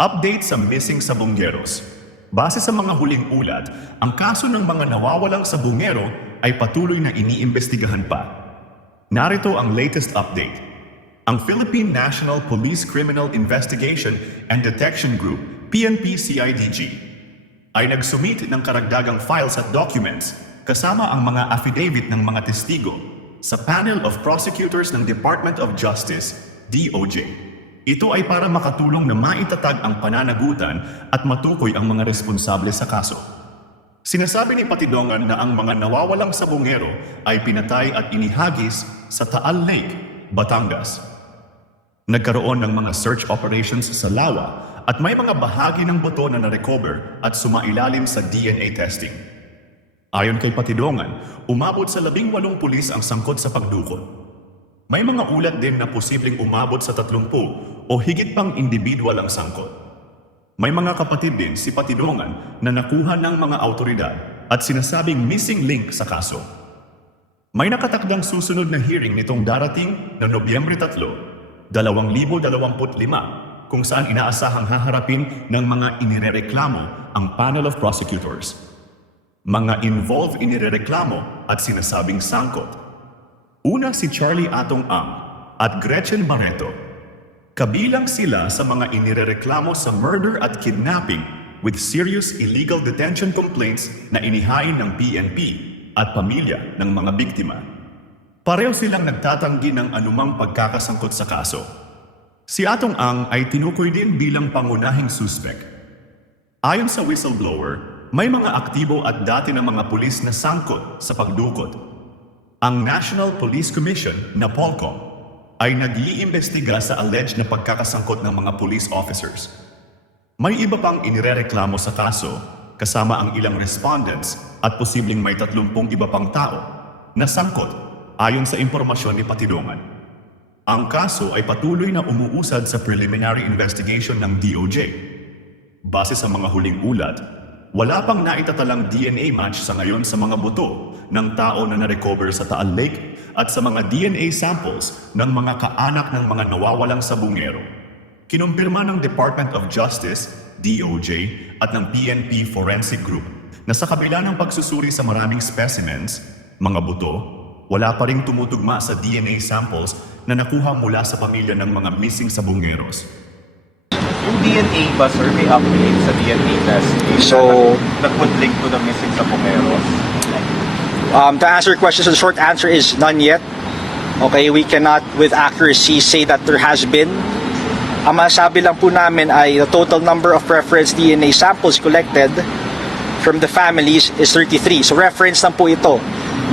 Update sa missing sabongeros. Base sa mga huling ulat, ang kaso ng mga nawawalang sabongero ay patuloy na iniimbestigahan pa. Narito ang latest update. Ang Philippine National Police Criminal Investigation and Detection Group, PNP-CIDG, ay nagsumit ng karagdagang files at documents kasama ang mga affidavit ng mga testigo sa Panel of Prosecutors ng Department of Justice, DOJ. Ito ay para makatulong na maitatag ang pananagutan at matukoy ang mga responsable sa kaso. Sinasabi ni Patidongan na ang mga nawawalang sabongero ay pinatay at inihagis sa Taal Lake, Batangas. Nagkaroon ng mga search operations sa Lawa at may mga bahagi ng buto na na-recover at sumailalim sa DNA testing. Ayon kay Patidongan, umabot sa labing walong pulis ang sangkot sa pagdukot. May mga ulat din na posibleng umabot sa 30 o higit pang individual ang sangkot. May mga kapatid din si Patidongan na nakuha ng mga autoridad at sinasabing missing link sa kaso. May nakatakdang susunod na hearing nitong darating na Nobyembre 3, 2025 kung saan inaasahang haharapin ng mga inirereklamo ang panel of prosecutors. Mga involved inirereklamo at sinasabing sangkot. Una si Charlie Atong Ang at Gretchen Barreto. Kabilang sila sa mga inirereklamo sa murder at kidnapping with serious illegal detention complaints na inihain ng PNP at pamilya ng mga biktima. Pareho silang nagtatanggi ng anumang pagkakasangkot sa kaso. Si Atong Ang ay tinukoy din bilang pangunahing suspect. Ayon sa whistleblower, may mga aktibo at dati ng mga pulis na sangkot sa pagdukot. Ang National Police Commission na POLCOM ay nag-iimbestiga sa alleged na pagkakasangkot ng mga police officers. May iba pang inirereklamo sa kaso kasama ang ilang respondents at posibleng may 30 iba pang tao na sangkot ayon sa impormasyon ni Patidongan. Ang kaso ay patuloy na umuusad sa preliminary investigation ng DOJ. Base sa mga huling ulat, wala pang naitatalang DNA match sa ngayon sa mga buto ng tao na na-recover sa Taal Lake at sa mga DNA samples ng mga kaanak ng mga nawawalang sabungero. Kinumpirma ng Department of Justice, DOJ, at ng PNP Forensic Group na sa kabila ng pagsusuri sa maraming specimens, mga buto, wala pa ring tumutugma sa DNA samples na nakuha mula sa pamilya ng mga missing sabungeros. Yung DNA ba, sir, may update sa DNA testing So- that would link to the missing sa Pumeros? Um, to answer your question, so the short answer is none yet. Okay, we cannot with accuracy say that there has been. Ang masabi lang po namin ay the total number of reference DNA samples collected from the families is 33. So reference lang po ito.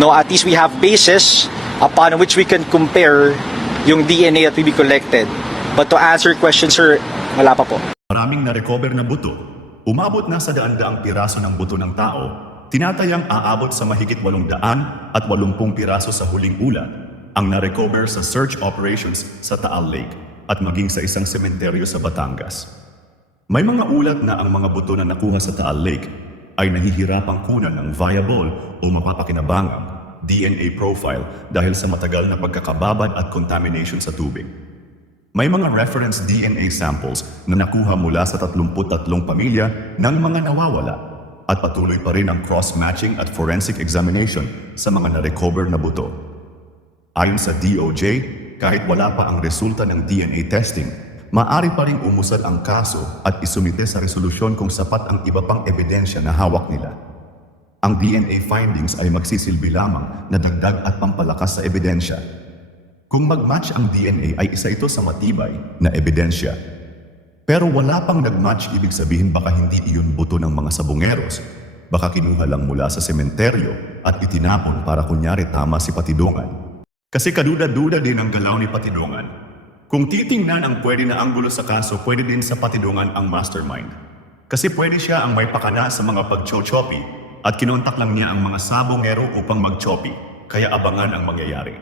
No, at least we have basis upon which we can compare yung DNA that we be collected. But to answer your question, sir, wala pa po. Maraming na-recover na buto. Umabot na sa daan-daang piraso ng buto ng tao. Tinatayang aabot sa mahigit 800 at 80 piraso sa huling ulat ang na-recover sa search operations sa Taal Lake at maging sa isang sementeryo sa Batangas. May mga ulat na ang mga buto na nakuha sa Taal Lake ay nahihirapang kunan ng viable o mapapakinabangang DNA profile dahil sa matagal na pagkakababad at contamination sa tubig. May mga reference DNA samples na nakuha mula sa 33 pamilya ng mga nawawala at patuloy pa rin ang cross-matching at forensic examination sa mga na-recover na buto. Ayon sa DOJ, kahit wala pa ang resulta ng DNA testing, maari pa rin umusad ang kaso at isumite sa resolusyon kung sapat ang iba pang ebidensya na hawak nila. Ang DNA findings ay magsisilbi lamang na dagdag at pampalakas sa ebidensya kung mag-match ang DNA ay isa ito sa matibay na ebidensya. Pero wala pang nag-match ibig sabihin baka hindi iyon buto ng mga sabungeros. Baka kinuha lang mula sa sementeryo at itinapon para kunyari tama si Patidongan. Kasi kaduda-duda din ang galaw ni Patidongan. Kung titingnan ang pwede na anggulo sa kaso, pwede din sa Patidongan ang mastermind. Kasi pwede siya ang may pakana sa mga pagchochopi at kinontak lang niya ang mga sabongero upang magchopi, kaya abangan ang mangyayari.